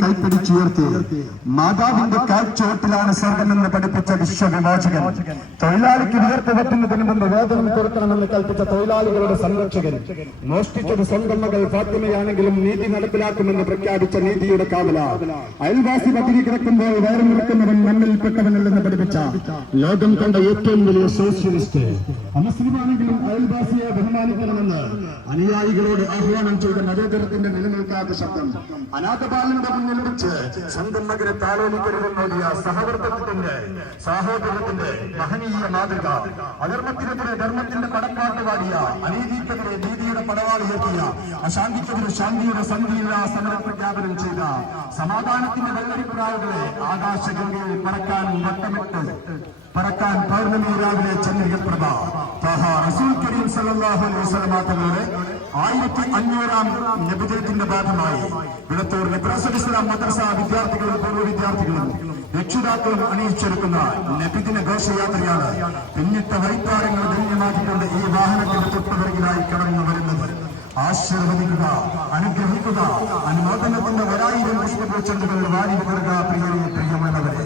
കൈപ്പിടിച്ചുയർത്തി മാതാവിന്റെ കാഴ്ചവട്ടിലാണ് സ്വർഗമെന്ന് പഠിപ്പിച്ച വിശ്വവിമോചകൻ. തൊഴിലാളിക്ക് വിയർത്ത് പറ്റുന്നതിന് മുമ്പ് വേതനം കൊടുക്കണമെന്ന് കൽപ്പിച്ച തൊഴിലാളികളുടെ സംരക്ഷകൻ. മോഷ്ടിച്ചത് സ്വന്തം മകൾ ഫാത്തിമയാണെങ്കിലും നീതി നടപ്പിലാക്കുമെന്ന് പ്രഖ്യാപിച്ച നീതിയുടെ കാവല. അയൽവാസി പട്ടിണി കിടക്കുമ്പോൾ വയറു നിൽക്കുന്നവൻ മണ്ണിൽപ്പെട്ടവനല്ലെന്ന് പഠിപ്പിച്ച ലോകം കണ്ട ഏറ്റവും വലിയ സോഷ്യലിസ്റ്റ്. അമുസ്ലിമാണെങ്കിലും അയൽവാസിയെ ബഹുമാനിക്കണമെന്ന് അനുയായികളോട് ആഹ്വാനം ചെയ്ത നരേന്ദ്രത്തിന്റെ നിലനിൽക്കാത്ത ശബ്ദം. അനാഥപാലന്റെ മുന്നിൽ വെച്ച് സ്വന്തം മകനെ താലോലിക്കരുതെന്നോടിയ സഹവർത്തത്തിന്റെ സാഹോദര്യത്തിന്റെ മഹനീയ മാതൃക. അധർമ്മത്തിനെതിരെ ധർമ്മത്തിന്റെ പടപ്പാട്ട് പാടിയ അനീതിക്കെതിരെ നീതിയുടെ പടവാളിയേക്കിയ അശാന്തിക്കെതിരെ ശാന്തിയുടെ സന്ധിയില്ല സമരം പ്രഖ്യാപനം ചെയ്ത സമാധാനത്തിന്റെ വെള്ളരിപ്പുറാവുകളെ ആകാശഗംഗയിൽ പറക്കാൻ വട്ടമിട്ട് പറക്കാൻ പൗർണമി രാവിലെ ചന്ദ്രികപ്രഭ താഹ റസൂൽ കരീം സല്ലല്ലാഹു അലൈഹി വസല്ലമ തങ്ങളുടെ ആയിരത്തി അഞ്ഞൂറാം നബിദിനത്തിന്റെ ഭാഗമായി വിളത്തൂർ നബ്രാസുൽ ഇസ്ലാം മദ്രസ വിദ്യാർത്ഥികളും പൂർവ വിദ്യാർത്ഥികളും രക്ഷിതാക്കളും അണിയിച്ചെടുക്കുന്ന നബിദിന ഘോഷയാത്രയാണ് പിന്നിട്ട വൈത്താരങ്ങൾ ധന്യമാക്കിക്കൊണ്ട് ഈ വാഹനത്തിന്റെ തൊട്ടുപിറകിലായി കടന്നു വരുന്നത്. ആശീർവദിക്കുക അനുഗ്രഹിക്കുക അനുമോദനത്തിന്റെ ഒരായിരം പുഷ്പപൂച്ചെണ്ടുകൾ വാരി വിതറുക പ്രിയരെ പ്രിയമുള്ളവരെ.